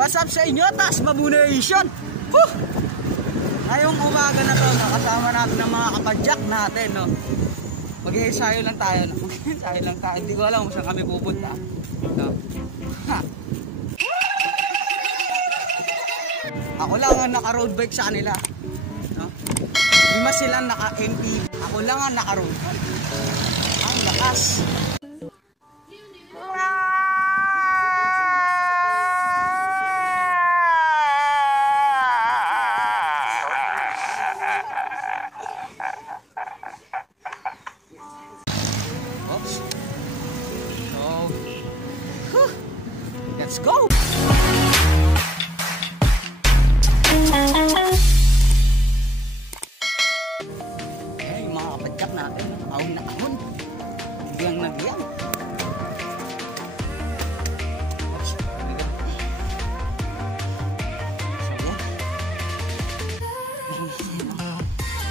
What's up sa inyo, Tas Babunation? Ngayong umaga na to, kasama natin ng mga kapadyak natin, no? Mag-iisayo lang tayo, no? Mag-iisayo lang tayo. Hindi ko alam kung saan kami pupunta, no? Ako lang ang naka-road bike sa kanila, no? Lima silang naka-MP. Ako lang ang naka-road bike. Ang lakas. Let's go! Eh, yung mga kapadyak natin, ahon na ahon. Biyang na biyang.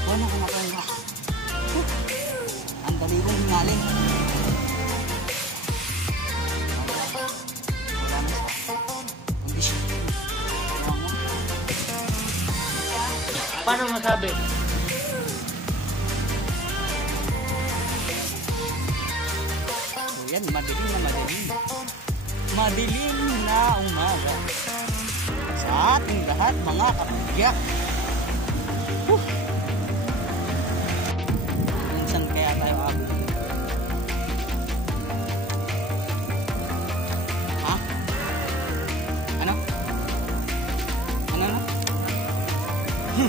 Wala ka na kayo. Ang dali kong hingalin. Paano masabi? So yan, madilim na madilim. Madilim na umaga. Sa ating lahat mga kapadyak. Minsan kaya tayo abot. Ha? Ano? Ano na? Yan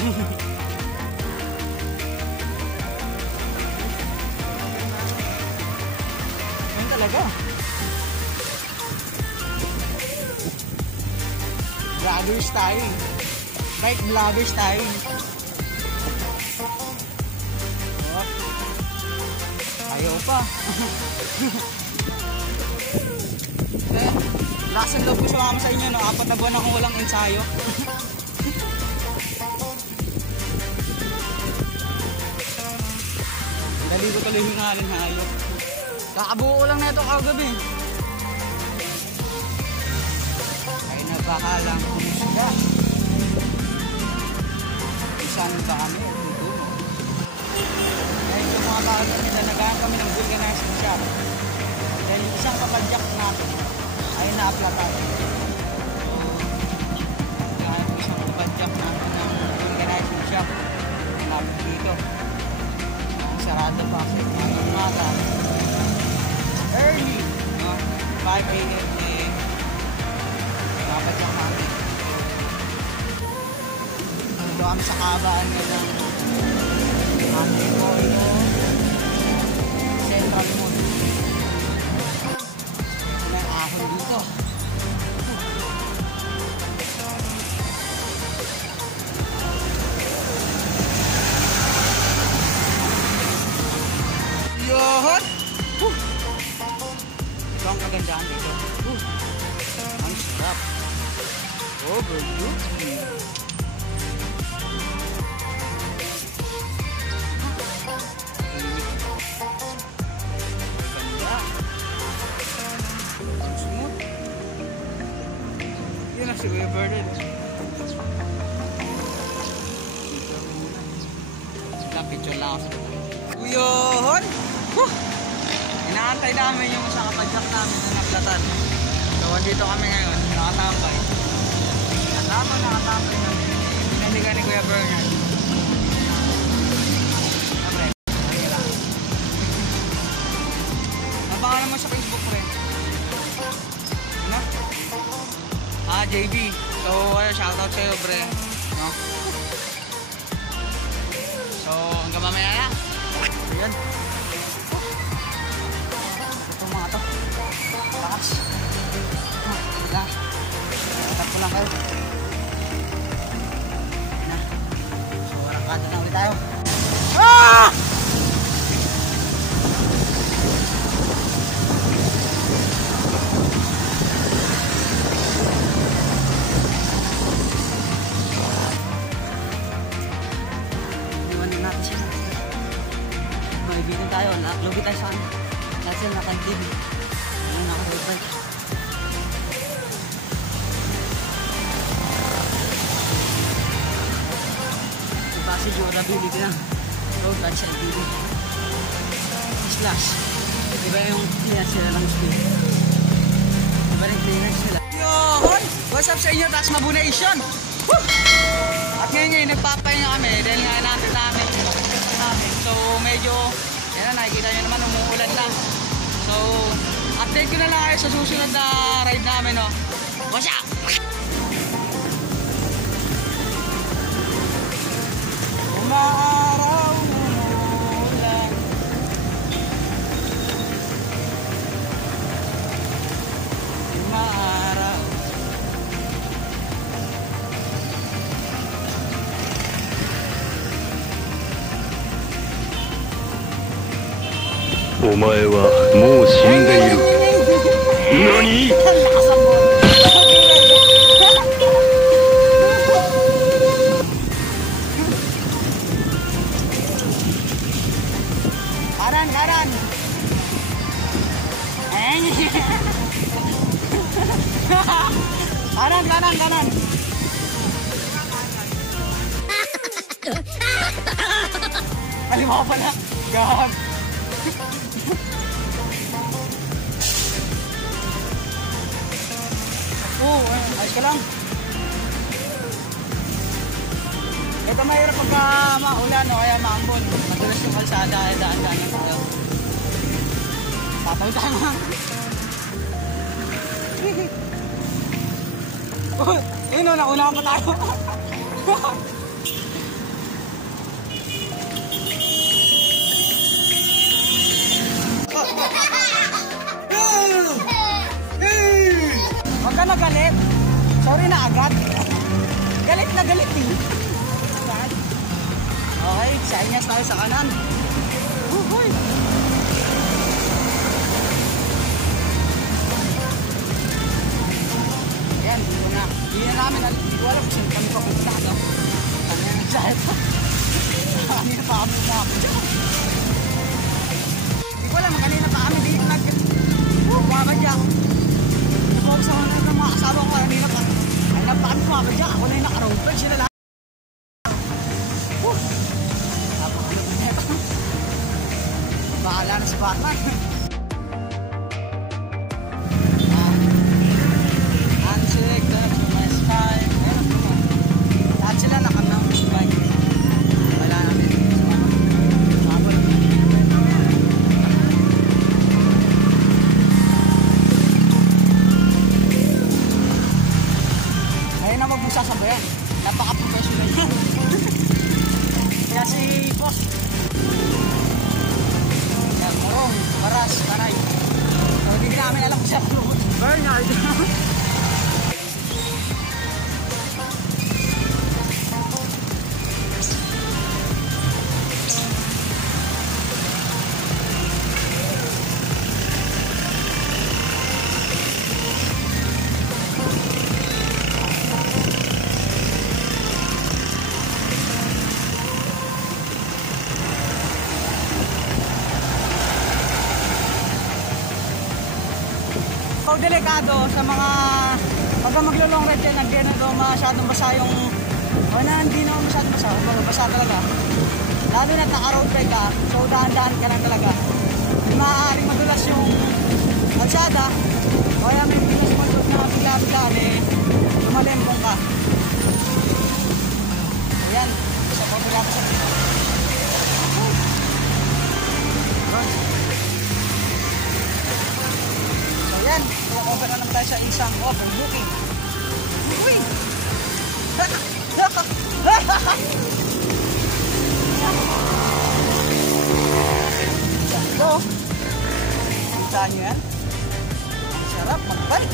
talaga. Vloggers tayo. Bike vloggers tayo. Oh. Ayaw pa. Eh, lakas ang loob ko sumama sa inyo, no? 4 na buwan akong walang ensayo. Dali ko tuloy hingalin, hayop. Kakabuo ko lang na ito kagabi. Ay nabahalang kumusga. Isan ba kami at tutuno? Dahil yung mga kagabi na nagahan kami ng vulcanizing shop. Dahil yung isang kapadyak natin ay naaplatan. So, dahil yung isang kapadyak natin ng vulcanizing shop. Hanapin dito. Sarado pa kasi ngayong umaga. Early, no? 5 AM eh. Dapat yung kami. Ito kami sa kabaan ng Antipolo Central Mall. May ahon dito. Yohot! Ito ang kagandahan dito. Ang sarap. Overlooked. Ganda. Ang smooth. Yun ang si Kuya Bernard. Picture lang ako sa Yohot! Inaantay namin yung isang kapadyak namin na naglatan. So, andito kami ngayon, nakatambay. Nakatambay namin. Pinaligan ni Kuya Bernard. Siyempre, kanila. Nabangan naman sa Facebook, pre. Ano? JB. So, shoutout sa'yo, pre. No? So, hanggang mamaya na. Ayan. Lakas. Wala. Tatak ko lang kayo. Na. So, rakado na ulit tayo. Ah! Iwanin natin siya. Maibigan tayo. Lugi tayo sa kanya. Kasi nakandib. Ano na ako bike. durability na. Low touch LTD. Slash. Diba yung clearance sila ng speed? Diba rin clearance sila? Yun! What's up sa inyo? Taas Mabunation! Woo! At ngayon nagpapahinga kami dahil nga natin namin. So medyo, yan na, nakikita nyo naman umuulan lang. So, update ko na lang kayo sa susunod na ride namin, no? What's up? Umaraw, umuulan. Umaraw. Omae wa mou shinde iru. Nani? Karan. Kanan. Alimaw pala. Gaham. Ayos ka lang. Ito mahirap pagka maulan o kaya maambon. Madulas yung kalsada ay daan-daan yung tayo. Tatawid ka nga. Yun o, nauna pa tayo. Huwag ka na galit. Sorry na agad. Galit na galit eh. Okay, senyas tayo sa kanan. Yan, dito na. Hindi na namin, hindi ko alam kung kami pa pupunta ka. Ano yung nagsahe pa? Kanina pa kami pumunta. Hindi ko alam, kanina pa kami dito nag-pumakadya. Nag-focus ako na ng mga kasama ko kanina pa. Ay, napaan pumakadya. Ako na yung naka-road bike sila lahat. Bahala na si Batman. Handshake, that's with my smile. Lahat sila nakamang-bike. Wala namin. Mabot. Ngayon na magsasabayan. Napaka-professional yan. Kaya si Boss. Morong, Baras, Tanay. So, hindi namin alam kung siya kulubot. Bernard. So, delikado sa mga pagka maglo-long ride yan, hindi na daw masyadong basa yung hindi naman masyadong basa, basa talaga. Lalo na naka-road ride ka, so dahan-dahan ka lang talaga. Maaaring madulas yung kalsada, kaya may bigas mo doon na bigla-bigla lumalempong ka. So yan, sa pabila ko sa dito. Yan, kung na naman tayo sa isang overbooking. Uy! So, kita nyo yan. Ang sarap mag-bike.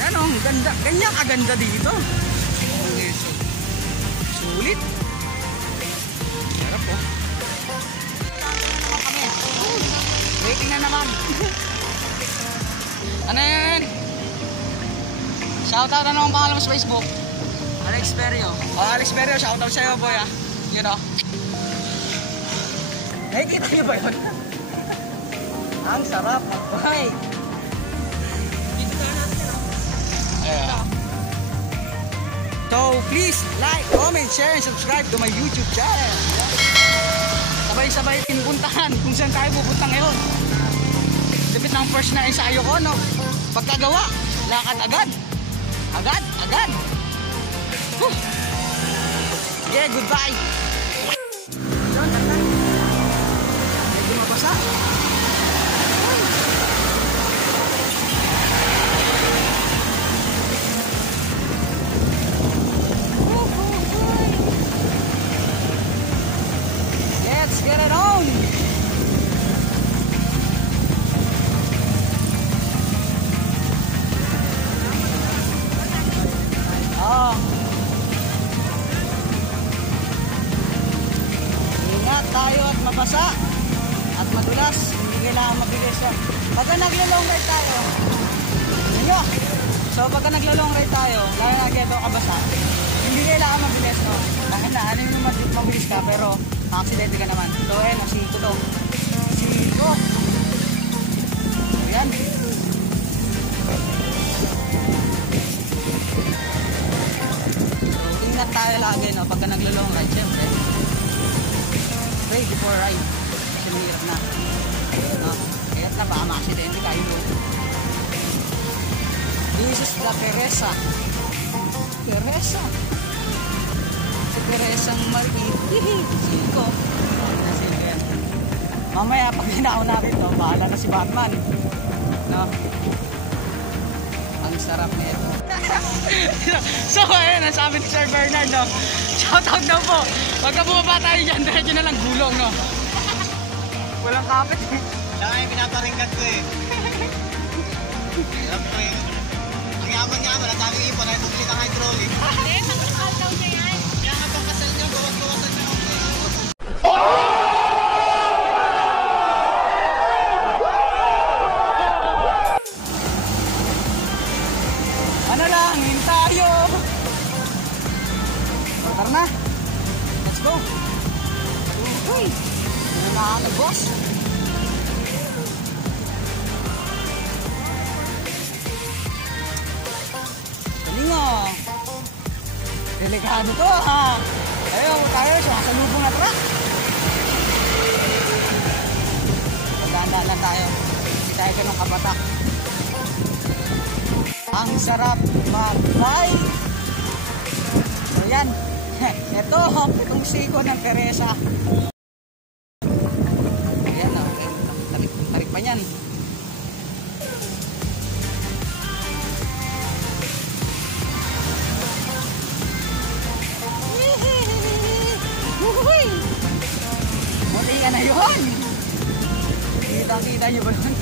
Yan o, ang ganda. Ganyan kaganda dito. Sulit. Sarap o. Waiting na naman. Ano yan? Shoutout, ano ang pangalan mo sa Facebook? Alex Perio. Alex Perio, shoutout sa'yo boy ah. Yun o. Nakikita niyo ba yun? Ang sarap. Boy. Dito na natin o. So please like, comment, share, and subscribe to my YouTube channel. Sabay-sabay pinupuntahan kung saan tayo pupunta ngayon. Dapit ng first na ensayo ko, no? Pagkagawa, lakad agad. Agad. Whew. Yeah, goodbye. Yun, tatay. Medyo mabasa. Let's get it on. Ingat tayo at mabasa at madulas, hindi kailangan mabilis yan. Pagka naglo-long ride tayo, pagka naglo-long ride tayo, lalo na ganito kabasa, hindi kailangan mabilis, no? Dahil na, ano yung mabilis ka, pero aksidente ka naman. So, nasiko to. Siko. Ayan. So, ingat tayo lagi, no? Pagka naglo-long ride, syempre. Pray before ride. Kasi mahirap na. No? Kaya na, baka ma-aksidente kayo, no? This is the Teresa. Si Teresang maliit. Siko. Mamaya pag hinaon natin to, bahala na si Batman. No? Ang sarap nito. So ayun, ang sabi ni Sir Bernard, no? Shoutout daw po. Pagka bumaba tayo dyan, diretso na lang gulong, no? Walang kapit. Siya nga yung pinaparinggan ko eh. Ang yaman-yaman, ang daming ipon, ay bumili ng hydraulic. Pang-kasal daw niya yan. Kaya nga pang-kasal niya, bawas-bawasan niya ako. Manalangin tayo. Tara na. Let's go. Uy. Ano na boss? Galingo. Delikado to, ha. Ayun, tayo sa lubong na truck. Maganda lang tayo. Hindi tayo ganun kabatak. Ang sarap mag-ride. So yan. Ito, itong siko ng Teresa. Ayan o. Tarik pa yan. Muli ka na yun. Kita-kita nyo ba nun?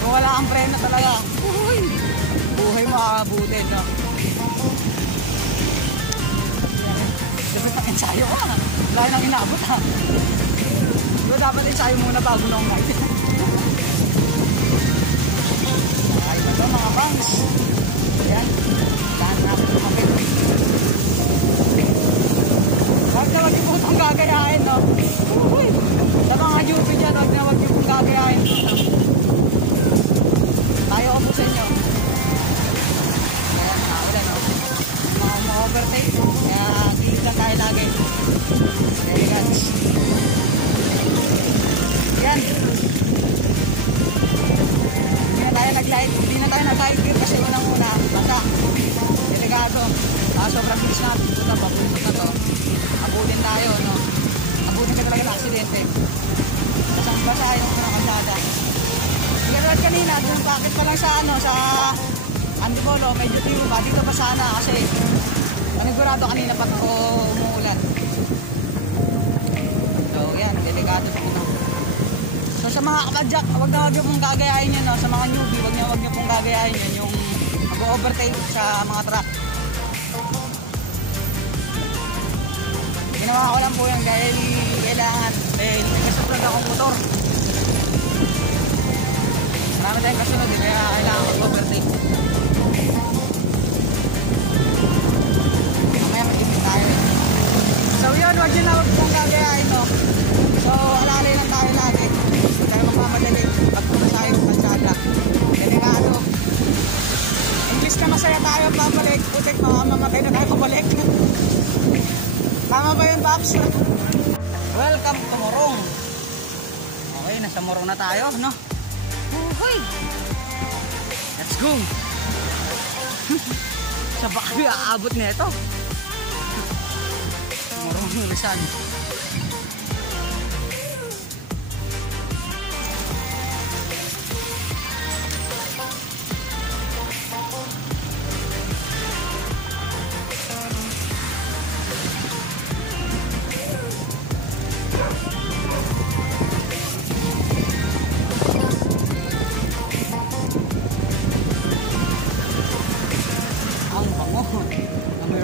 Kung wala kang preno talaga. Buhay makakabutin, no? Dapat ang ensayo ko, ha? Lahat nang inabot, ha? Diba dapat ensayo muna bago na umay? Ay, ito mga bangs. Ayan. Lahat na ako kumapit. Huwag na wag yung putang gagayahin, no? Sa mga UP dyan, huwag na wag yung putang gagayahin, no? Tayo ko po sa inyo. Ayan, nakaulan, no? Mga ma-overtake. Kaya gilid lang tayo lagi. Very guys. Yan. Hindi na tayo nag-light gear kasi unang-una. Basta. Delikado. Sobrang bilis na. Papuntot na to. Abutin tayo, no? Abutin ka talaga ng aksidente. Basang-basa yung mga kasada. Sigurad kanina, dun bakit pa lang sa sa Antipolo, medyo tiyo ba? Dito pa sana kasi panigurado kanina pa ito umuulan. So yan, delikado sa ano. So sa mga kabadyak, wag nyo pong gagayahin yun, no? Sa mga newbie, wag nyo pong gagayahin yun, yung mag-overtake sa mga truck. Ginawa ko lang po yan dahil kailangan, may kasunod akong motor. Marami tayong kasunod, kaya kailangan mag-overtake. Mamaya mag-ibig tayo. So yun, wag nyo na wag pong gagayahin, no? So alalay lang tayo lagi. Huwag tayo magmamadali. Pagpunta tayo ng kalsada. Delikado. Imbis na masaya tayo, papalik. Putik, mamamatay na tayo. Maps. Welcome to Morong. Okay, nasa Morong na tayo, no? Uy! Let's go! Sa baka aabot na ito. Morong Rizal.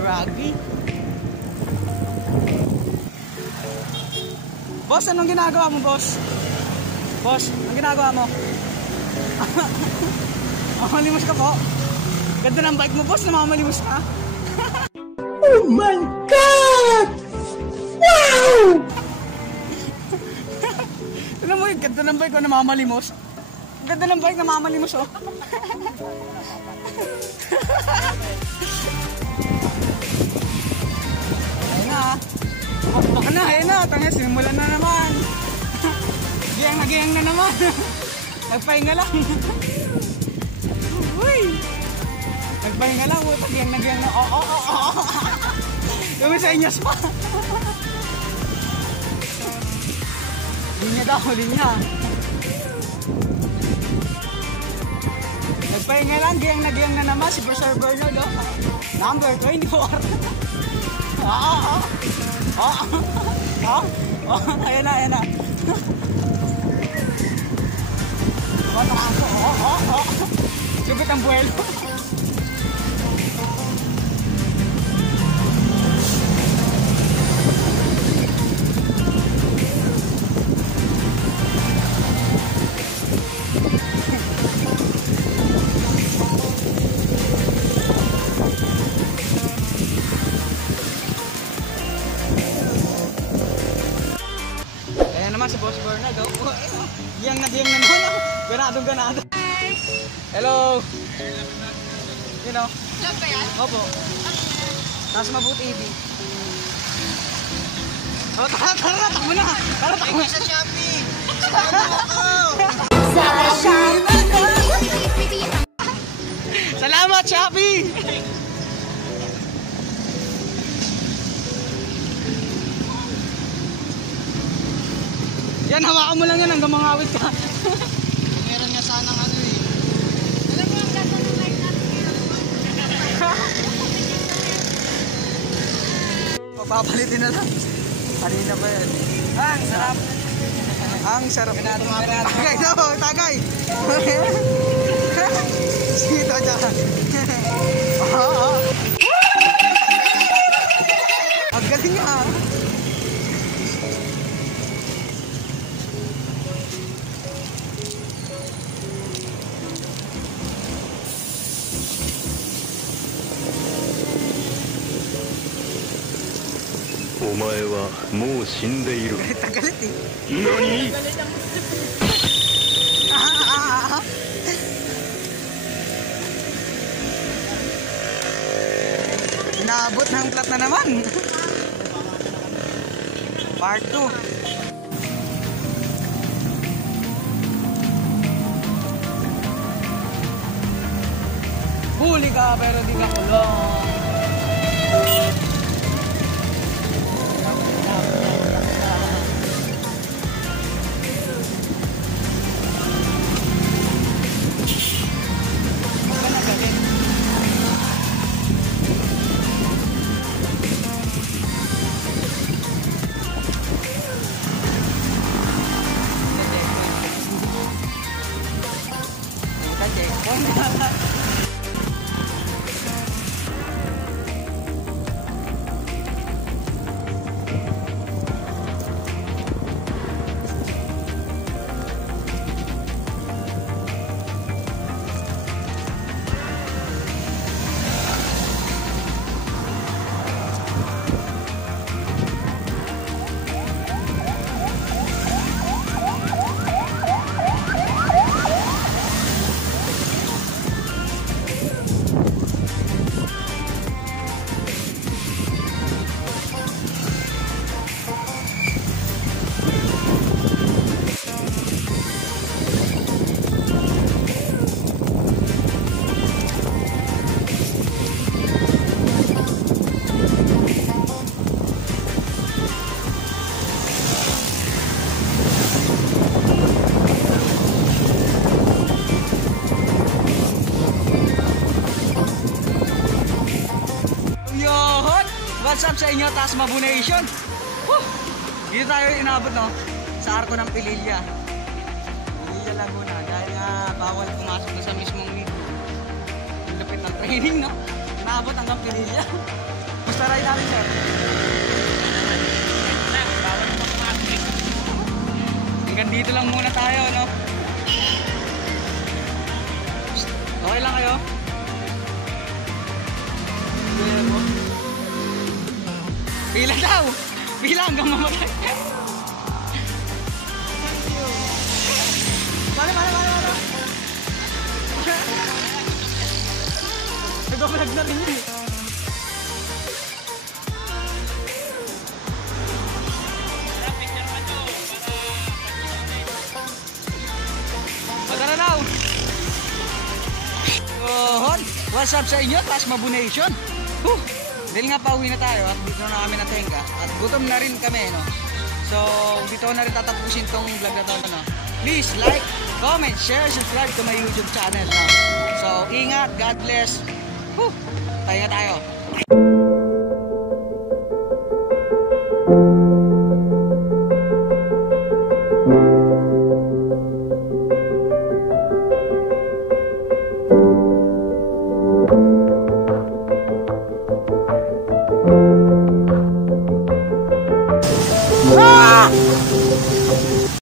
Rugby. Boss, anong ginagawa mo, boss? Boss, anong ginagawa mo? Namamalimos ka po? Ganda ng bike mo, boss. Namamalimos ka? Oh my God! Wow! Alam mo yung ganda ng bike ko, namamalimos. Ganda ng bike, namamalimos, oh. Baka na, ayun na, tanga, simulan na naman. Giyang na naman. Nagpahinga lang. Uy! Nagpahinga lang, giyang na. Gawin sa inyas pa. Linya daw, linya. Nagpahinga lang, giyang na naman. Si Professor Bernard, oh. Number 24. Ayan na. Sugot ang buwelo. Si Boss Bernard, giyang na naman. Ganado. Hello. You know. Vlog ba yan? Opo. Nasa Mabuti TV. Oh, tara, takbo na. Takbo Sa Shopee. Salamat, Shopee. Yan, hawakan mo lang yan hanggang mangawit ka. Meron nga sanang ano eh. Alam mo, ang ganda ng light natin. Papapalitin na lang. Kanina pa yan. Ang sarap. Ang sarap. Tagay no, tagay. Sito dyan. Ang galing nga.お前はもう死んでいる。Galit eh. Nani? Inaabot ng plat na naman. Part 2. Huli ka pero di ka kulong. What's up sa inyo, Taas Mabunation? Dito tayo inabot, no? Sa arko ng Pililla. Pililla Laguna. Dahil nga bawal pumasok na sa mismong mito. Yung lapit ng training, no? Inabot hanggang Pililla. Basta ride natin, sir. Bawal naman pumasok. Hanggang dito lang muna tayo, no? Okay lang kayo? Pila daw! Pila hanggang mamatay! Mano! Nagbabalag na rin yun eh! Magana daw! What's up sa inyo? Taas Mabunation! Dahil nga pauwi na tayo at dito na kami natenga at gutom na rin kami, no? So dito ko na rin tatapusin tong vlog na to, no? Please like, comment, share, subscribe to my YouTube channel, no? So ingat, God bless. Tayo na tayo.